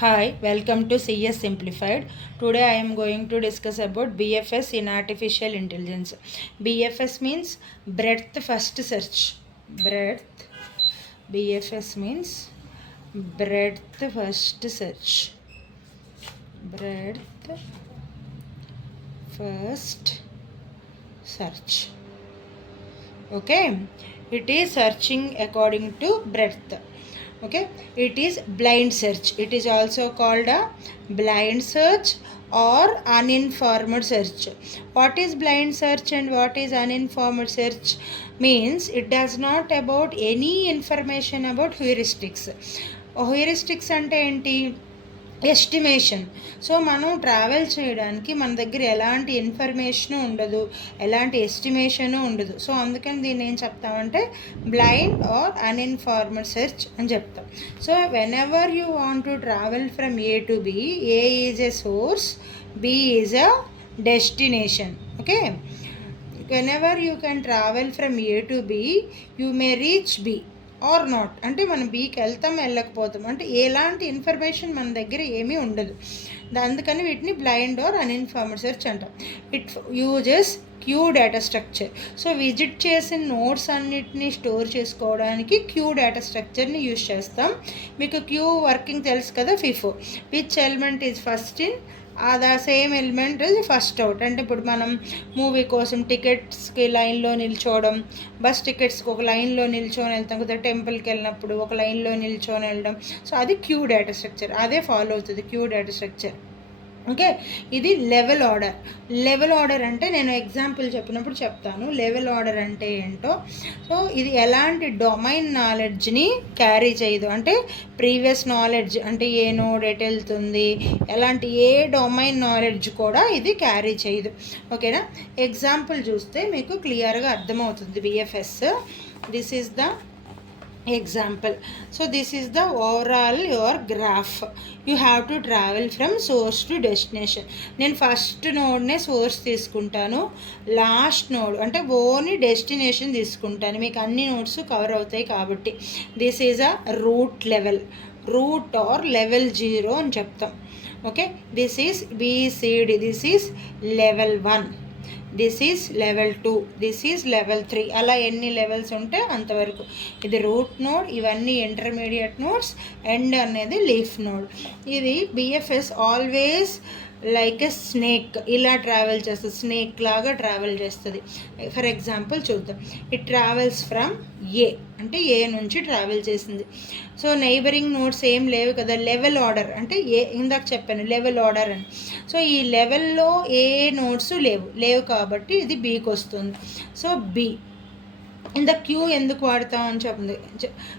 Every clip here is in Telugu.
Hi, welcome to CS Simplified. Today I am going to discuss about BFS in Artificial Intelligence. BFS means breadth first search. Breadth. BFS means breadth first search. Breadth first search. Okay, it is searching according to breadth. Okay, it is blind search. It is also called a blind search or uninformed search. What is blind search and what is uninformed search? Means it does not about any information about heuristics. Heuristics ante enti? Estimation. So మనం ట్రావెల్ చేయడానికి మన దగ్గర ఎలాంటి ఇన్ఫర్మేషను ఉండదు, ఎలాంటి ఎస్టిమేషను ఉండదు. సో అందుకని దీన్ని ఏం చెప్తామంటే బ్లైండ్ ఆర్ అన్ఇన్ఫార్మ్డ్ సెర్చ్ అని చెప్తాం. So whenever you want to travel from A to B, A is a source, B is a destination. Okay, when you can travel from A to B, you may reach B or not. అంటే మనం బీకి వెళ్తాం వెళ్ళకపోతాం, అంటే ఎలాంటి ఇన్ఫర్మేషన్ మన దగ్గర ఏమీ ఉండదు. అందుకని వీటిని బ్లైండ్ ఆర్ అన్ఇన్ఫార్మ్డ్ సెర్చ్ అంటాం. It uses queue data structure. So visit చేసిన నోట్స్ అన్నిటినీ స్టోర్ చేసుకోవడానికి క్యూ డేటా స్ట్రక్చర్ని యూజ్ చేస్తాం. మీకు క్యూ వర్కింగ్ తెలుసు కదా, FIFO, which element is first in the same element first out. అంటే ఇప్పుడు మనం మూవీ కోసం టికెట్స్కి లైన్లో నిల్చోవడం, బస్ టికెట్స్కి ఒక లైన్లో నిల్చొని వెళ్తాం కదా, టెంపుల్కి వెళ్ళినప్పుడు ఒక లైన్లో నిల్చొని వెళ్ళడం. సో అది క్యూ డేటా స్ట్రక్చర్, అదే ఫాలో అవుతుంది క్యూ డేటా స్ట్రక్చర్. ఓకే, ఇది లెవెల్ ఆర్డర్. లెవెల్ ఆర్డర్ అంటే నేను ఎగ్జాంపుల్ చెప్పినప్పుడు చెప్తాను లెవెల్ ఆర్డర్ అంటే ఏంటో. సో ఇది ఎలాంటి డొమైన్ నాలెడ్జ్ని క్యారీ చేయదు. అంటే ప్రీవియస్ నాలెడ్జ్ అంటే ఏ నోడ్ ఎటు వెళ్తుంది, ఎలాంటి ఏ డొమైన్ నాలెడ్జ్ కూడా ఇది క్యారీ చేయదు. ఓకేనా, ఎగ్జాంపుల్ చూస్తే మీకు క్లియర్గా అర్థమవుతుంది. BFS, this is the example. So this is the overall your graph. You have to travel from source to destination. నేను ఫస్ట్ నోడ్నే సోర్స్ తీసుకుంటాను, లాస్ట్ నోడ్ అంటే ఓన్లీ డెస్టినేషన్ తీసుకుంటాను. మీకు అన్ని నోడ్స్ కవర్ అవుతాయి కాబట్టి. This is a root level, root or level 0 అని చెప్తాం. ఓకే, this is BCD, this is level 1, this is level 2, this is level 3. అలా ఎన్ని లెవెల్స్ ఉంటే అంతవరకు. ఇది రూట్ నోడ్, ఇవన్నీ ఇంటర్మీడియట్ నోడ్స్, ఎండ్ అనేది లీఫ్ నోడ్. ఇది BFS always like a snake ఇలా ట్రావెల్ చేస్తుంది, స్నేక్ లాగా ట్రావెల్ చేస్తుంది. ఫర్ ఎగ్జాంపుల్ చూద్దాం. ఇట్ ట్రావెల్స్ ఫ్రమ్ ఏ, అంటే ఏ నుంచి ట్రావెల్ చేసింది. సో నైబరింగ్ నోట్స్ ఏం లేవు కదా, లెవెల్ ఆర్డర్ అంటే ఏ, ఇందాక చెప్పాను లెవెల్ ఆర్డర్ అని. సో ఈ లెవెల్లో ఏ నోట్స్ లేవు కాబట్టి ఇది బీకి వస్తుంది. So B. ఇంత క్యూ ఎందుకు వాడతామని చెప్పింది.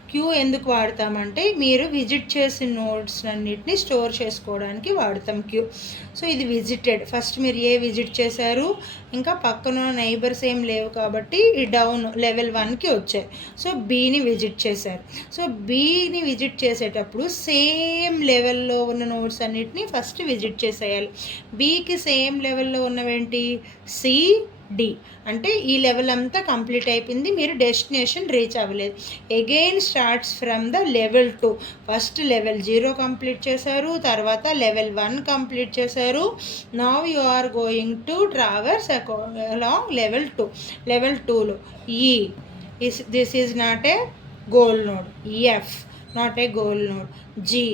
క్యూ ఎందుకు వాడతామంటే మీరు విజిట్ చేసిన నోట్స్ అన్నిటిని స్టోర్ చేసుకోవడానికి వాడతాం క్యూ. సో ఇది విజిటెడ్, ఫస్ట్ మీరు ఏ విజిట్ చేశారు, ఇంకా పక్కన నైబర్స్ ఏం లేవు కాబట్టి ఈ డౌన్ లెవెల్ 1కి వచ్చారు. సో బీని విజిట్ చేశారు. సో బీని విజిట్ చేసేటప్పుడు సేమ్ లెవెల్లో ఉన్న నోట్స్ అన్నిటిని ఫస్ట్ విజిట్ చేసేయాలి. బీకి సేమ్ లెవెల్లో ఉన్నవేంటి, సి, డి. అంటే ఈ లెవెల్ అంతా కంప్లీట్ అయిపోయింది, మీరు డెస్టినేషన్ రీచ్ అవ్వలేదు. Again starts from the level 2. First level 0 complete చేశారు, తర్వాత లెవెల్ 1 కంప్లీట్ చేశారు. Now you are going to traverse along level 2. Level 2లో ఈ this is not a goal node, F not a goal node, G,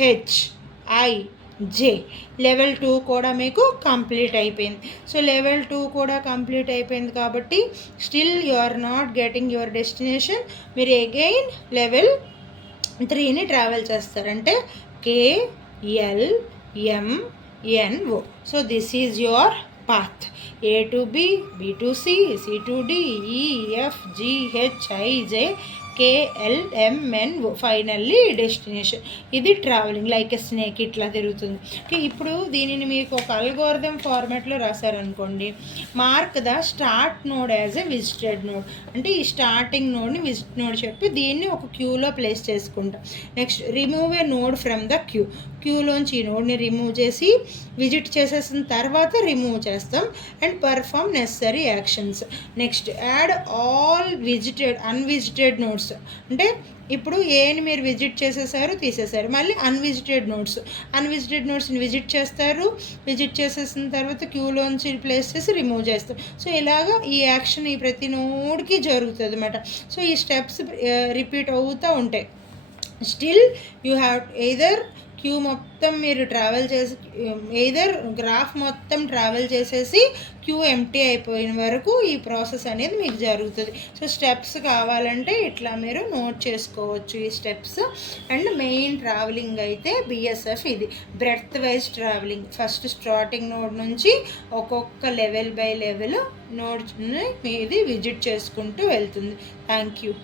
H, I, J. Level 2 కూడా మీకు కంప్లీట్ అయిపోయింది. సో లెవెల్ 2 కూడా కంప్లీట్ అయిపోయింది కాబట్టి still you are not getting your destination. మీరు అగైన్ లెవెల్ 3ని ట్రావెల్ చేస్తారంటే KLMNO. So this is your path. A to B, B to C, C to D, E, F, G, H, I, J, KLMNO. Finally destination. ఇది ట్రావెలింగ్ లైక్ ఎ స్నేక్ ఇట్లా తిరుగుతుంది. ఓకే, ఇప్పుడు దీనిని మీకు ఒక అల్గోరిథం ఫార్మాట్లో రాశారనుకోండి. Mark the start node as a visited node. అంటే ఈ స్టార్టింగ్ నోడ్ని విజిట్ నోడ్ చెప్పి దీన్ని ఒక క్యూలో ప్లేస్ చేసుకుంటాం. Next remove a node from the queue. క్యూలోంచి ఈ నోడ్ని రిమూవ్ చేసి విజిట్ చేసేసిన తర్వాత రిమూవ్ చేస్తాం and perform necessary actions. Next add all visited unvisited nodes. Nodes. అంటే ఇప్పుడు ఏని మీరు విజిట్ చేసేసారు, తీసేశారు. మళ్ళీ అన్విజిటెడ్ నోడ్స్ని విజిట్ చేస్తారు. విజిట్ చేసేసిన తర్వాత క్యూలోంచి ప్లేస్ చేసి రిమూవ్ చేస్తారు. సో ఇలాగా ఈ యాక్షన్ ఈ ప్రతి నోడ్కి జరుగుతుంది అన్నమాట. సో ఈ స్టెప్స్ రిపీట్ అవుతూ ఉంటాయి. Still you have either queue మొత్తం మీరు ట్రావెల్ చేసి, ఎయిదర్ గ్రాఫ్ మొత్తం ట్రావెల్ చేసేసి క్యూ ఎంటీ అయిపోయిన వరకు ఈ ప్రాసెస్ అనేది మీకు జరుగుతుంది. సో స్టెప్స్ కావాలంటే ఇట్లా మీరు నోట్ చేసుకోవచ్చు ఈ స్టెప్స్. అండ్ మెయిన్ ట్రావెలింగ్ అయితే బిఎస్ఎఫ్ ఇది breadth wise travelling. First starting node నుంచి ఒక్కొక్క లెవెల్ బై లెవెల్ నోడ్స్ని మీది విజిట్ చేసుకుంటూ వెళ్తుంది. Thank you.